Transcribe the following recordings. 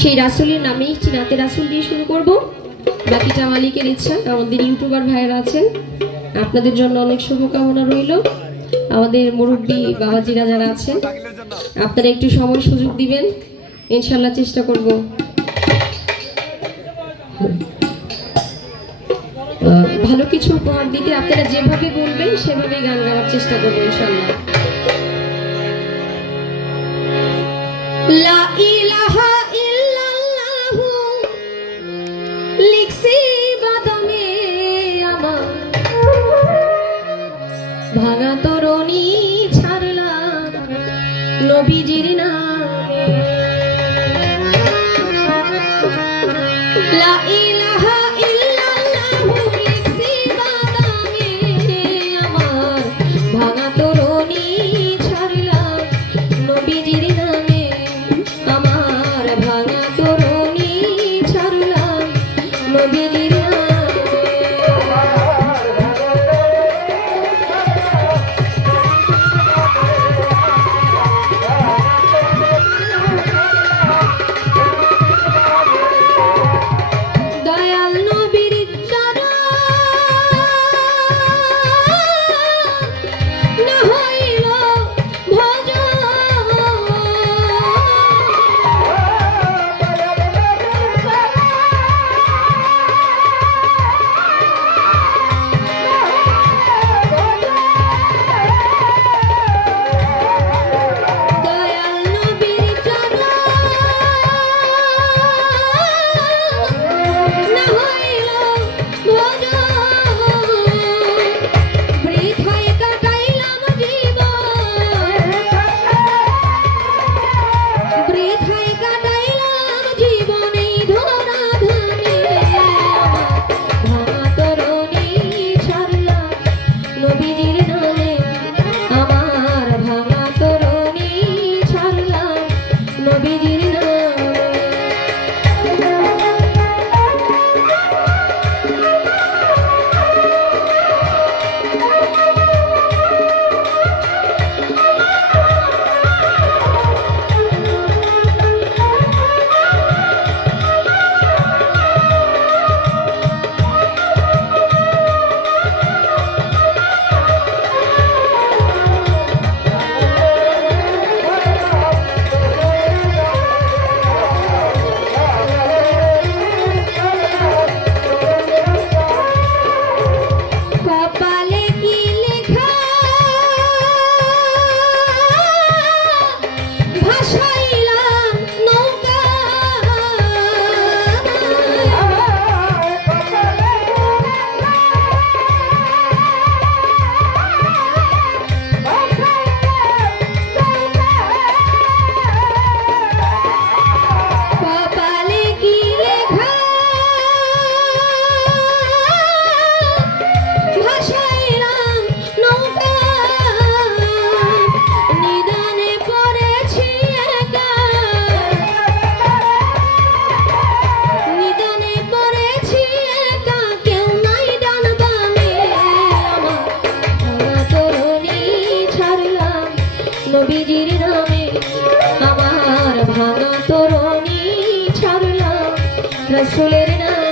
সেই রাসূলের নামেই চিনাতে রাসূল দিয়ে শুরু করব। বাকিটা মালিকের ইচ্ছা। আমাদের ইউটিউবার ভাইয়েরা আছেন, আপনাদের জন্য অনেক শুভকামনা রইল। আমাদের মুরব্বী বাবাজিরা যারা আছেন, আপনারা একটু সময় সুযোগ দিবেন, ইনশাল্লাহ চেষ্টা করব ভালো কিছু উপহার দিতে। আপনারা যেভাবে বলবেন সেভাবেই গান গাওয়ার চেষ্টা করবো ইনশাল্লাহ। লা ইলাহা ইল্লাল্লাহু লিখছি বাদামে আমার, ভাঙা তরণী ছাড়লাম নবীজির নামে। লা ইলাহা ইল্লাল্লাহু লিখছি বাদামে আমার, ভাঙা তরণী ছাড়লাম নবীজির নামে। আমার ভাঙা তরণী ছাড়লাম নবীজির নামে। নবীজির নামে আমার ভাঙা তরণী ছাড়লাম রাসূলের নামে।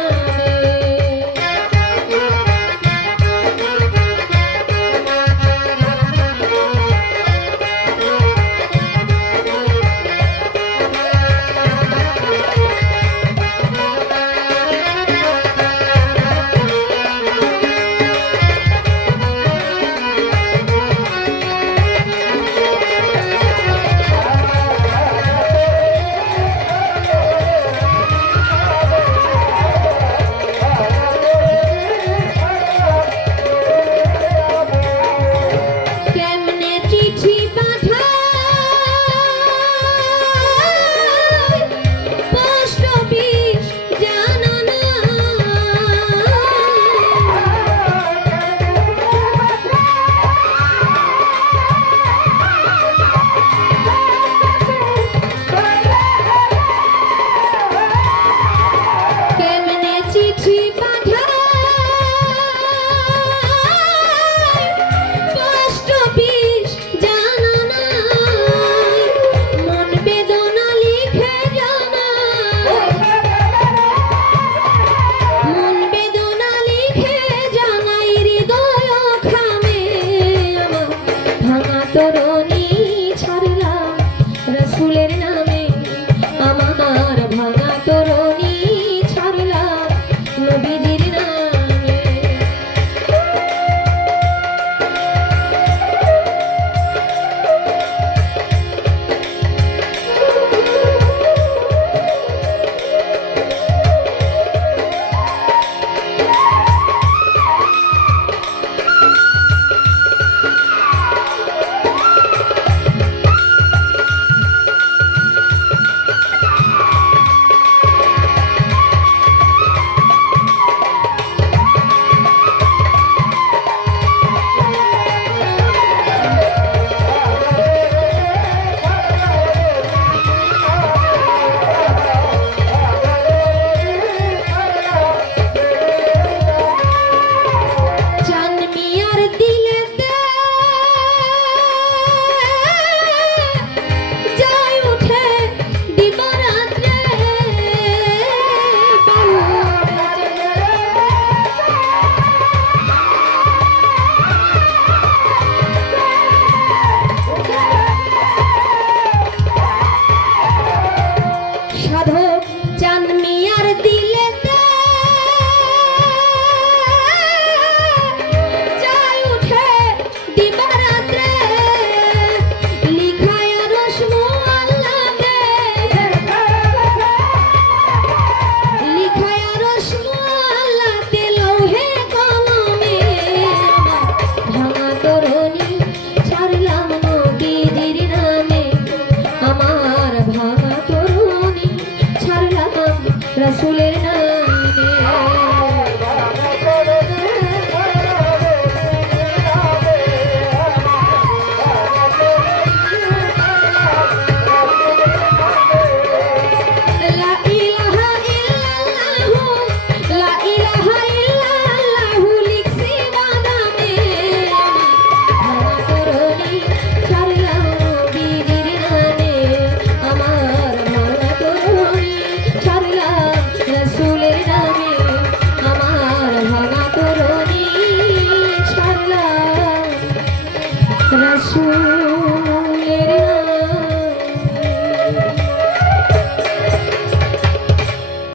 রাসূলের নামে রাসূল